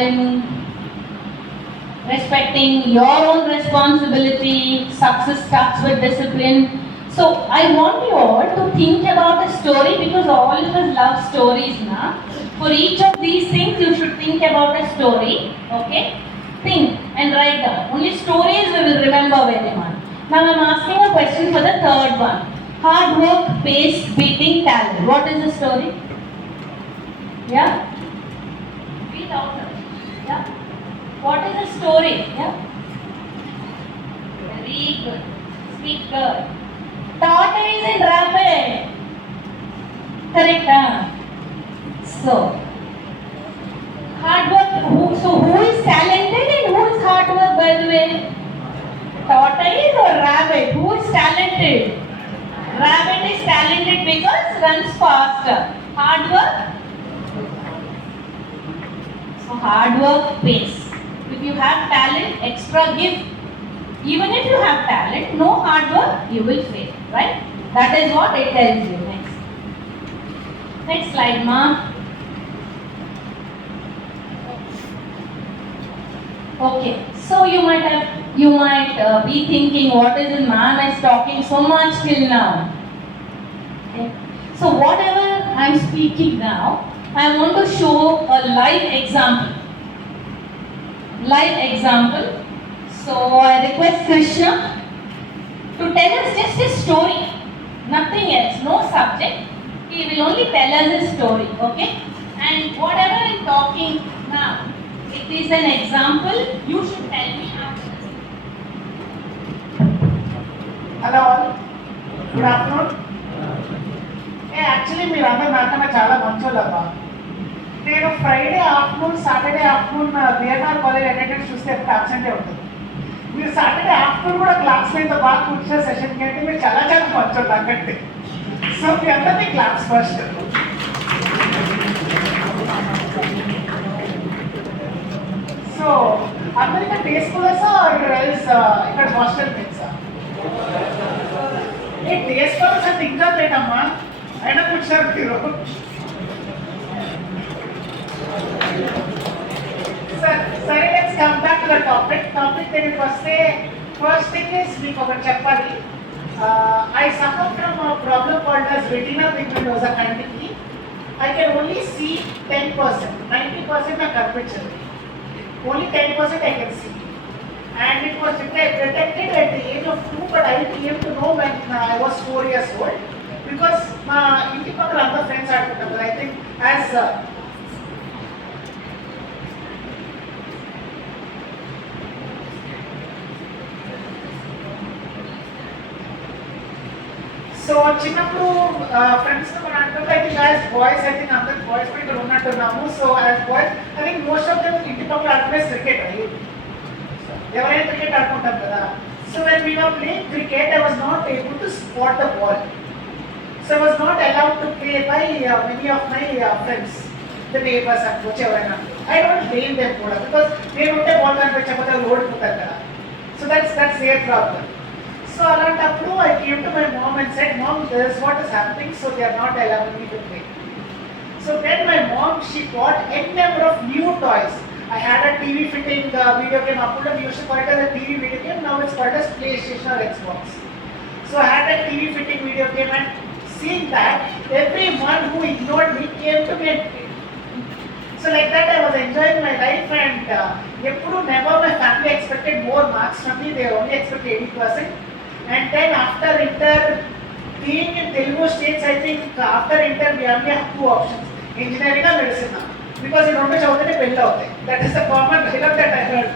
in respecting your own responsibility, success starts with discipline. So I want you all to think about a story because all of us love stories now. For each of these things, you should think about a story. Okay? Think and write down. Only stories we will remember very much. Now I'm asking a question for the third one. Hard work, pace, beating talent. What is the story? Yeah? Read out. Yeah? What is the story? Yeah? Very good. Speak good. Tortoise and rabbit. Correct, huh? So, hard work. Who is talented and who is hard work, by the way? Tortoise or rabbit? Who is talented? Rabbit is talented because runs faster. Hard work. So hard work pays. If you have talent, extra give. Even if you have talent, no hard work, you will fail. Right? That is what it tells you. Next slide, ma. Okay. So you might be thinking, what is it, man is talking so much till now. Okay. So whatever I am speaking now, I want to show a live example. So I request Krishna to tell us just his story, nothing else, no subject. He will only tell us his story, okay? And whatever I am talking now, it is an example. You should tell me after this. Hello all. Good afternoon. Actually, మీరు అందరూ నాకన్నా చాలా మంచోళ్ళబ్బా. నేను Friday afternoon, Saturday afternoon BNR college attendance చూస్తే ఎప్పుడు అబ్సెంటే ఉంటుంది. మీరు Saturday afternoon కూడా క్లాస్లో ఇంత బాగా కూర్చున్న సెషన్కి అంటే మీరు చాలా చాలా మంచోళ్ళు నాకంటే. సో మీ అందరినీ క్లాస్ ఫస్ట్. సో అందరికీ డే స్కూలర్సా ఇక్కడ హాస్టల్ మేట్సా? డే స్కూలర్స్ అంటే ఇంకా లేటమ్మా, అయినా కూర్చున్నారు మీరు. సరే, let's come back to the topic దగ్గరికి వస్తే ఫస్ట్ థింగ్ ఇస్ మీకు ఒకటి చెప్పాలి. I suffer from a problem called as retinal pigmentosa కంటికి. I can only see 10%, 90% నాకు కనిపించదు. Only 10% I can see. And it was detected at the age of 2, but I came to know when I was 4 years old. Because my inti pakkala andar friends adukuntaru. I think as so చిన్నప్పుడు friends తో మనం అనుకుంటే I think as boys అందరు boys కూడా ఇక్కడ ఉన్నట్టున్నాము. So as boys I think most of them ఇంటి పక్కల ఆడుకునే క్రికెట్. ఎవరైనా క్రికెట్ ఆడుకుంటారు కదా. So when we were playing cricket I was not able to spot the ball. So I was not allowed to play by many of my friends, the neighbors and whichever. I don't blame them for that because they don't have ball and whichever load put that. So that's their problem. So around up to I came to my mom and said, "Mom, this is what is happening, so they are not allowing me to play." So then my mom, she bought n number of new toys. I had a TV fitting video game. Appudu we used to call it as a TV video game. Now it's called as PlayStation or Xbox. So I had a TV fitting video game and seeing that everyone who ignored me came to me. So like that I was enjoying my life and never my family expected more marks from me. They only expected 80%. And then after inter, being in Telugu states, I think after inter we only have 2 options, engineering or medicine. Because in order to choose it, that is the common dialogue that I heard.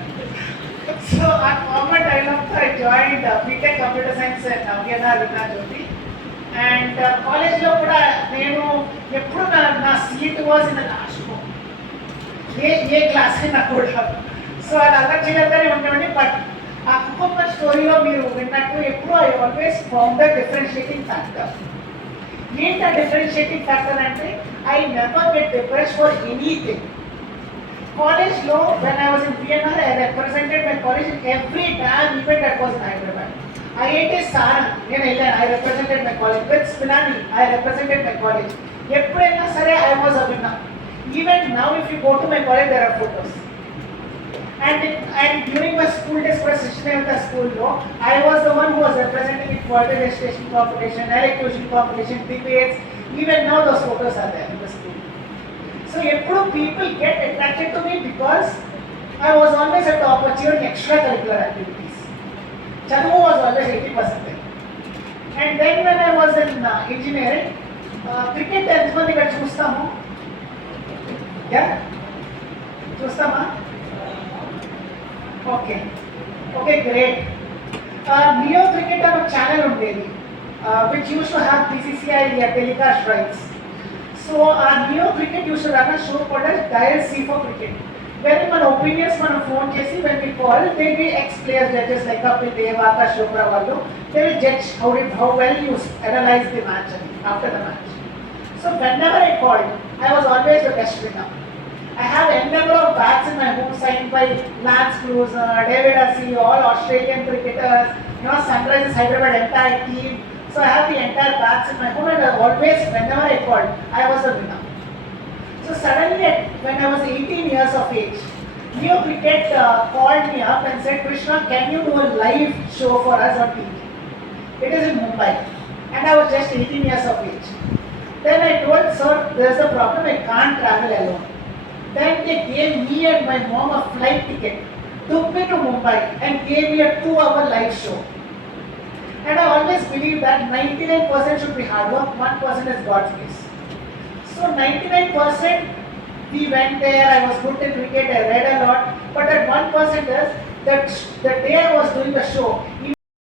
So our common dialogue, I joined BTech Computer Science and VNR Jyoti. And college lo kuda nenu eppudu na seat was in the last row. Ye class na kuda. So alala chilagane untandi, but aa kukumma story lo meeru vinnattu eppudu I always found the differentiating factor. Enta differentiating factor ante I never get depressed for anything. College lo when I was in VNR I represented my college in every damn event that was in Hyderabad. IIT Saran, I represented my college. With Spinani, I represented my college. I was a winner. Even now, if you go to my college, there are photos. And during my school days for Srishnath school law, I was the one who was representing in quality registration competition, electrocution competition, debates. Even now those photos are there in the school. So people get attracted to me because I was always at top achiever in extracurricular activities. Chaduvu was always 80%. And then when I was in engineering, cricket ఎంతమంది ఇక్కడ చూస్తాము? Yeah? చూస్తామా? Okay, great. Neo Cricket on a channel ఉండేది, which used to have BCCI telecast rights. So Neo Cricket used to run a show called as Dial C for Cricket. Where మన opinions మనం phone చేసి when we call, they will be ex-players judges like Kapil Dev, Akash Chopra వాళ్ళు. They will judge how well you analyze the match after the match. So whenever I called, I was always the best winner. I have a number of bats in my home signed by Lance Cruz, David Hussey, all Australian cricketers, Sunrisers Hyderabad entire team. So I have the entire bats in my home, and always, whenever I called, I was the winner. So suddenly, when I was 18 years of age, Neo Cricket called me up and said, Krishna, can you do a live show for us on TV? It is in Mumbai. And I was just 18 years of age. Then I told, sir, there is a problem, I can't travel alone. Then they gave me and my mom a flight ticket, took me to Mumbai and gave me a 2-hour live show. And I always believe that 99% should be hard work, 1% is God's grace. So 99% we went there, I was good in cricket, I read a lot, but that 1% is that the day I was doing the show,